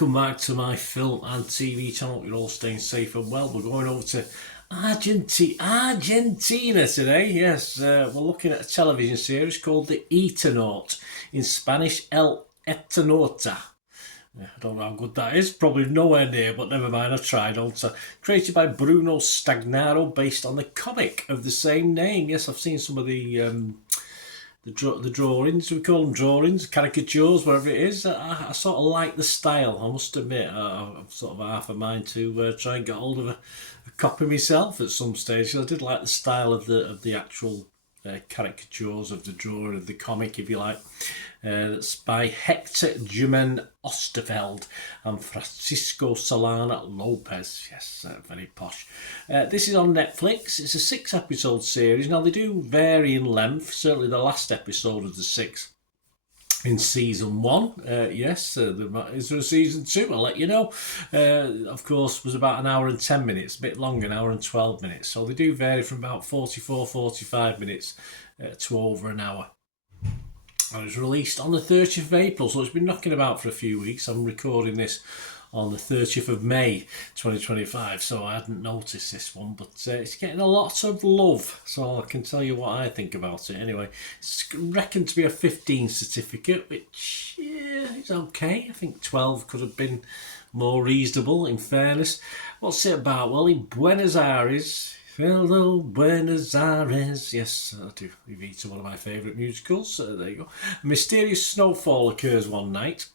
welcome back to my film and TV channel. You're all staying safe and well. We're going over to Argentina today. Yes, we're looking at a television series called The Eternaut, in Spanish El Eternauta. I don't know how good that is, probably nowhere near, but never mind, I tried. Also, created by Bruno Stagnaro, based on the comic of the same name. Yes, I've seen some of the drawings, we call them drawings, caricatures, whatever it is. I sort of like the style, I must admit. I'm sort of half a mind to try and get hold of a copy myself at some stage. I did like the style of the actual caricatures of the drawing of the comic, if you like. That's by Hector Jumen Osterfeld and Francisco Solana Lopez. Yes, very posh. This is on Netflix. It's a 6-episode series. Now, they do vary in length. Certainly the last episode of the 6 in season 1. Yes, is there a season 2? I'll let you know. Of course, was about an hour and 10 minutes, a bit longer, an hour and 12 minutes. So they do vary from about 45 minutes to over an hour. And it was released on the 30th of April, so it's been knocking about for a few weeks. I'm recording this on the 30th of May 2025, so I hadn't noticed this one, but it's getting a lot of love, so I can tell you what I think about it. Anyway, it's reckoned to be a 15 certificate, which, yeah, is okay. I think 12 could have been more reasonable, in fairness. What's it about? Well, in Buenos Aires... Hello, Buenos Aires. Yes, I do. Evita, one of my favourite musicals. There you go. A mysterious snowfall occurs one night,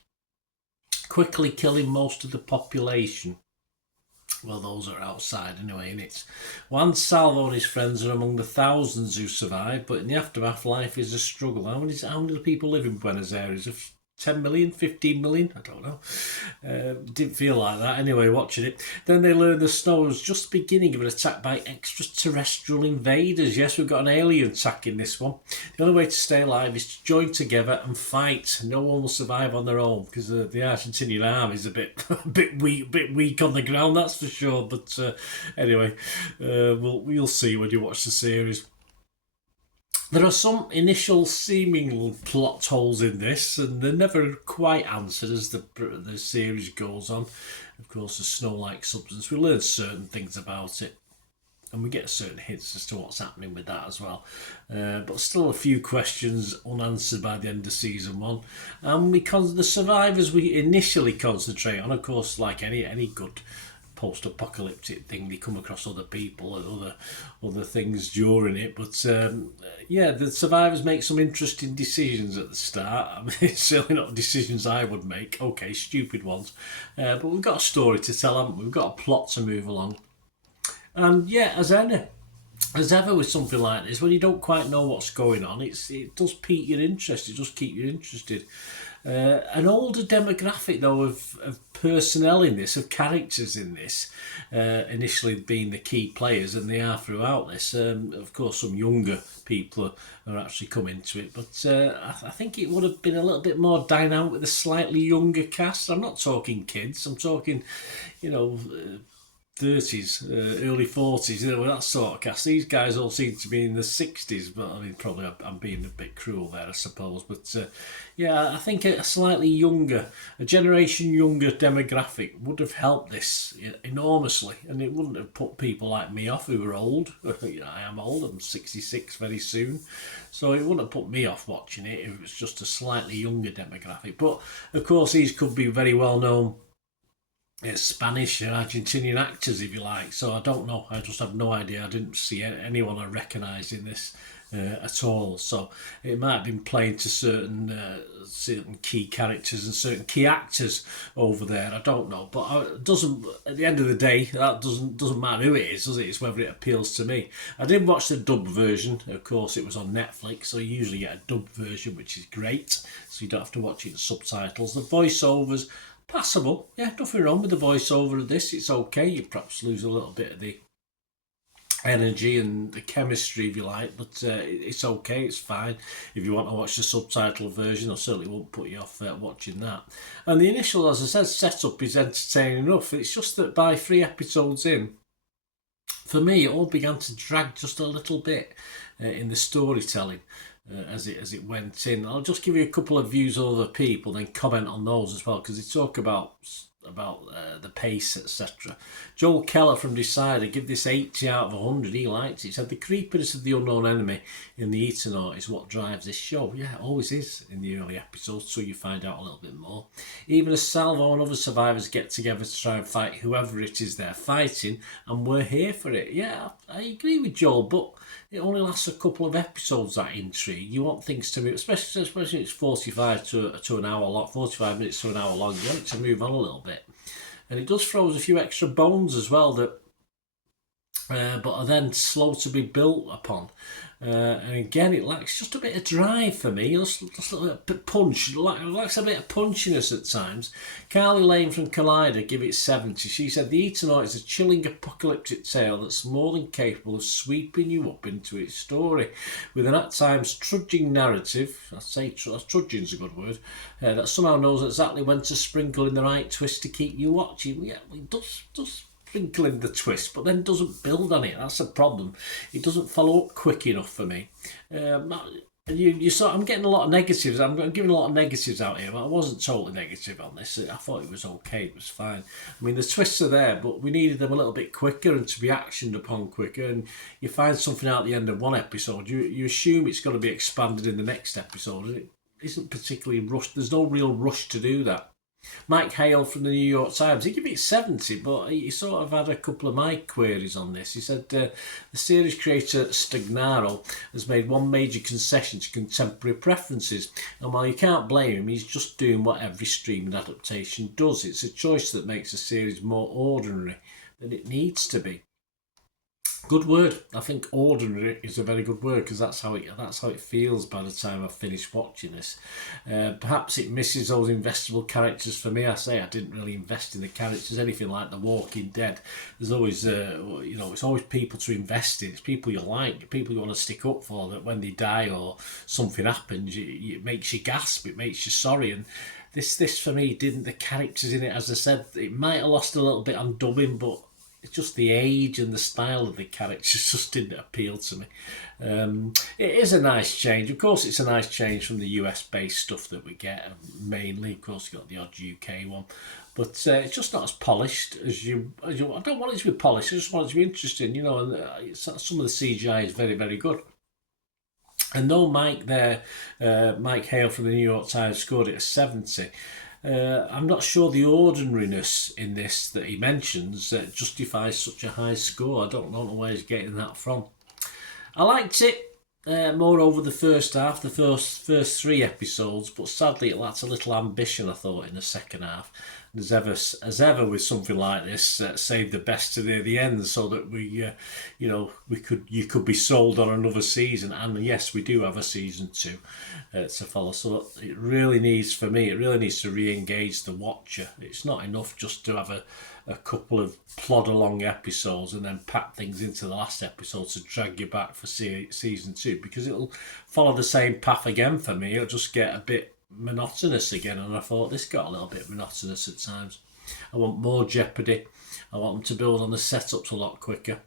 quickly killing most of the population. Well, those are outside anyway, innit? Juan Salvo and his friends are among the thousands who survive, but in the aftermath, life is a struggle. How many people live in Buenos Aires? 10 million, 15 million, I don't know. Didn't feel like that anyway watching it. Then they learn the snow was just the beginning of an attack by extraterrestrial invaders. Yes, we've got an alien attack in this one. The only way to stay alive is to join together and fight. No one will survive on their own, because the Argentinian army is a bit weak on the ground, that's for sure. But anyway, we'll see when you watch the series. There are some initial seeming plot holes in this, and they're never quite answered as the series goes on. Of course, the snow-like substance, we learn certain things about it, and we get certain hints as to what's happening with that as well. But still a few questions unanswered by the end of season 1. And the survivors we initially concentrate on, of course, like any good post-apocalyptic thing, they come across other people and other things during it, but the survivors make some interesting decisions at the start. I mean, it's certainly not decisions I would make. Okay, stupid ones, but we've got a story to tell, haven't we? We've got a plot to move along, and yeah, as ever with something like this, when you don't quite know what's going on, it does pique your interest. It does keep you interested. An older demographic, though, of personnel in this, of characters in this, initially being the key players, and they are throughout this. Of course, some younger people are actually coming to it, but I think it would have been a little bit more dynamic with a slightly younger cast. I'm not talking kids, I'm talking, 30s, early 40s, that sort of cast. These guys all seem to be in the 60s, but I mean, probably I'm being a bit cruel there, I suppose. But I think a slightly younger, a generation younger demographic would have helped this enormously, and it wouldn't have put people like me off who are old. I am old, I'm 66 very soon, so it wouldn't have put me off watching it if it was just a slightly younger demographic. But of course, these could be very well known Spanish and Argentinian actors, if you like. So I don't know. I just have no idea. I didn't see anyone I recognised in this at all. So it might have been playing to certain key characters and certain key actors over there. I don't know. But it doesn't. At the end of the day, that doesn't matter who it is, does it? It's whether it appeals to me. I did watch the dubbed version. Of course, it was on Netflix, so you usually get a dubbed version, which is great. So you don't have to watch it in subtitles. The voiceovers, passable. Yeah, nothing wrong with the voiceover of this. It's okay. You perhaps lose a little bit of the energy and the chemistry, if you like, but it's okay. It's fine. If you want to watch the subtitle version, I certainly won't put you off watching that. And the initial, as I said, setup is entertaining enough. It's just that by 3 episodes in, for me, it all began to drag just a little bit in the storytelling. As it went in. I'll just give you a couple of views of other people, then comment on those as well, because they talk about the pace, etc. Joel Keller from Decider give this 80 out of 100. He liked it. He said the creepiness of the unknown enemy in the Eternaut is what drives this show. Yeah, it always is in the early episodes, so you find out a little bit more. Even as Salvo and other survivors get together to try and fight whoever it is they're fighting, and we're here for it. Yeah, I agree with Joel, but it only lasts a couple of episodes, that intrigue. You want things to move, especially it's 45 to an hour long, 45 minutes to an hour long. You want it to move on a little bit. And it does throw us a few extra bones as well that but are then slow to be built upon. And again, it lacks just a bit of drive for me. Just a little bit of punch. It lacks a bit of punchiness at times. Carly Lane from Collider give it 70. She said the Eternaut is a chilling apocalyptic tale that's more than capable of sweeping you up into its story, with an at times trudging narrative. I say trudging's a good word. That somehow knows exactly when to sprinkle in the right twist to keep you watching. Yeah, it does sprinkle in the twist, but then doesn't build on it. That's a problem. It doesn't follow up quick enough for me. You saw I'm getting a lot of negatives. I'm giving a lot of negatives out here, but I wasn't totally negative on this. I thought it was okay. It was fine. I mean, the twists are there, but we needed them a little bit quicker and to be actioned upon quicker. And you find something out at the end of one episode, you assume it's going to be expanded in the next episode, and it isn't particularly rushed. There's no real rush to do that. Mike Hale from the New York Times, he gave it 70, but he sort of had a couple of my queries on this. He said the series creator Stagnaro has made one major concession to contemporary preferences, and while you can't blame him, he's just doing what every streaming adaptation does. It's a choice that makes a series more ordinary than it needs to be. Good word. I think ordinary is a very good word, because that's how it feels by the time I've finished watching this. Perhaps it misses those investable characters for me. I say I didn't really invest in the characters, anything like The Walking Dead. There's always, it's always people to invest in. It's people you like, people you want to stick up for, that when they die or something happens, it makes you gasp, it makes you sorry. And this for me didn't. The characters in it, as I said, it might have lost a little bit on dubbing, but it's just the age and the style of the characters just didn't appeal to me. It is a nice change. Of course, it's a nice change from the US-based stuff that we get, mainly. Of course, you got the odd UK one. But it's just not as polished as you... I don't want it to be polished, I just want it to be interesting, and some of the CGI is very, very good. And though Mike Hale from the New York Times scored it a 70... I'm not sure the ordinariness in this that he mentions justifies such a high score. I don't know where he's getting that from. I liked it more over the first half, the first 3 episodes, but sadly it lacked a little ambition, I thought, in the second half. And as ever with something like this, save the best to the end, so that you could be sold on another season. And yes, we do have a season 2 to follow. So it really needs to re-engage the watcher. It's not enough just to have a couple of plod along episodes and then pack things into the last episode to drag you back for season 2, because it'll follow the same path again for me. It'll just get a bit monotonous again, and I thought this got a little bit monotonous at times. I want more jeopardy. I want them to build on the setups a lot quicker.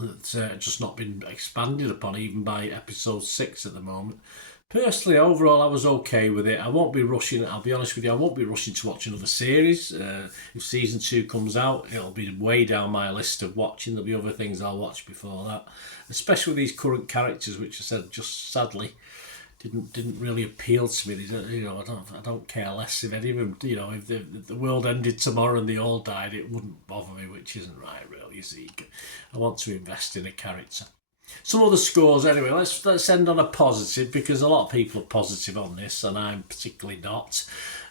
That's just not been expanded upon even by episode 6 at the moment. Personally, overall, I was okay with it. I won't be rushing, I'll be honest with you, I won't be rushing to watch another series. If season 2 comes out, it'll be way down my list of watching. There'll be other things I'll watch before that, especially with these current characters, which I said just sadly didn't really appeal to me. I don't care less if any of them. If the world ended tomorrow and they all died, it wouldn't bother me, which isn't right, really. You see, I want to invest in a character. Some other scores anyway. Let's end on a positive, because a lot of people are positive on this, and I'm particularly not.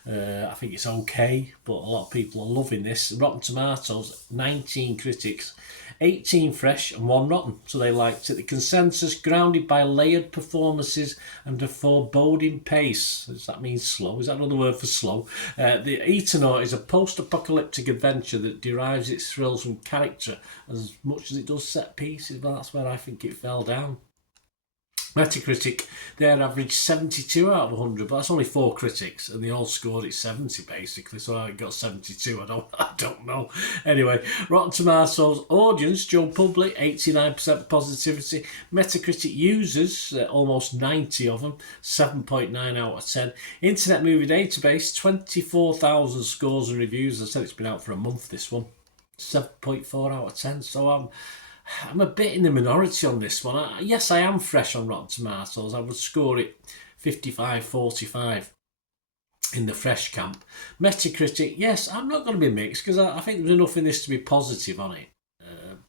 I think it's okay, but a lot of people are loving this. Rotten Tomatoes, 19 critics, 18 fresh and 1 rotten, so they liked it. The consensus, grounded by layered performances and a foreboding pace. Does that mean slow? Is that another word for slow? The Eternaut is a post-apocalyptic adventure that derives its thrills from character as much as it does set pieces. Well, that's where I think it fell down. Metacritic, their average 72 out of 100, but that's only 4 critics, and they all scored it 70 basically. So I got 72. I don't know. Anyway, Rotten Tomatoes audience, Joe Public, 89% positivity. Metacritic users, almost 90 of them, 7.9 out of 10. Internet Movie Database, 24,000 scores and reviews. I said it's been out for a month. This one, 7.4 out of 10. So I'm a bit in the minority on this one. Yes, I am fresh on Rotten Tomatoes. I would score it 55-45 in the fresh camp. Metacritic, yes, I'm not going to be mixed because I think there's enough in this to be positive on it.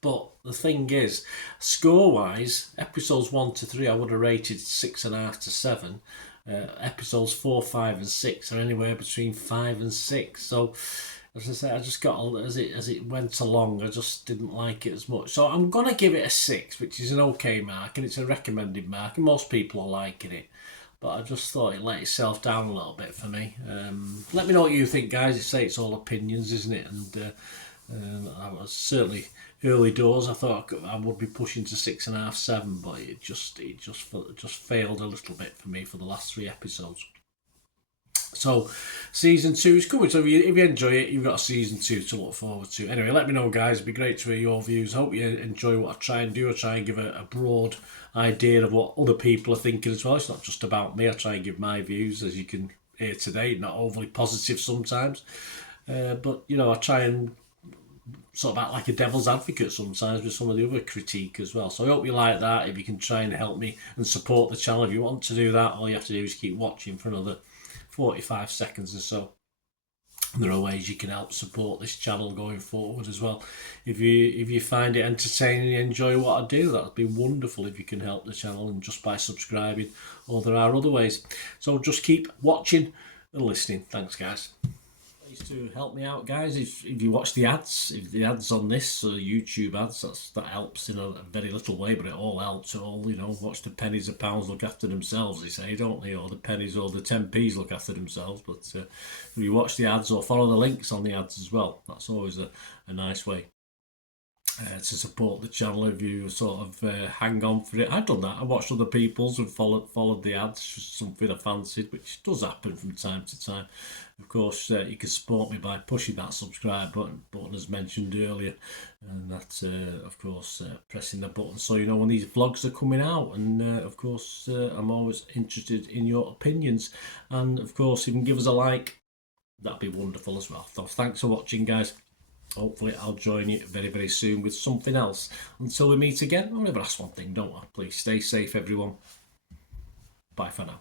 But the thing is, score-wise, episodes 1 to 3 I would have rated 6.5 to 7. Episodes 4, 5 and 6 are anywhere between 5 and 6. So as I say, I just got, as it went along, I just didn't like it as much. So I'm going to give it a 6, which is an okay mark, and it's a recommended mark, and most people are liking it. But I just thought it let itself down a little bit for me. Let me know what you think, guys. You say it's all opinions, isn't it? And I was certainly early doors. I thought I would be pushing to 6.5, 7, but it just failed a little bit for me for the last 3 episodes. So, season 2 is coming. So if you enjoy it, you've got a season 2 to look forward to. Anyway, let me know, guys. It'd be great to hear your views. Hope you enjoy what I try and do. I try and give a broad idea of what other people are thinking as well. It's not just about me. I try and give my views, as you can hear today. Not overly positive sometimes. But, you know, I try and sort of act like a devil's advocate sometimes with some of the other critique as well. So I hope you like that. If you can try and help me and support the channel, if you want to do that, all you have to do is keep watching for another 45 seconds or so. And there are ways you can help support this channel going forward as well. If you find it entertaining and enjoy what I do, that would be wonderful if you can help the channel, and just by subscribing, or there are other ways. So just keep watching and listening. Thanks, guys. To help me out, guys, if you watch the ads, if the ads on this YouTube ads, that helps in a very little way, but it all helps. All, you know, watch the pennies and pounds look after themselves, they say, don't they? Or the pennies or the 10p's look after themselves. But if you watch the ads or follow the links on the ads as well, that's always a nice way to support the channel. If you sort of hang on for it, I've done that. I watched other people's and followed the ads, just something I fancied, which does happen from time to time. Of course, you can support me by pushing that subscribe button as mentioned earlier, and that's of course pressing the button so you know when these vlogs are coming out. And of course, I'm always interested in your opinions, and of course, if you can give us a like, that'd be wonderful as well. So thanks for watching, guys. Hopefully I'll join you very, very soon with something else. Until we meet again, I'll never ask one thing, don't I? Please stay safe, everyone. Bye for now.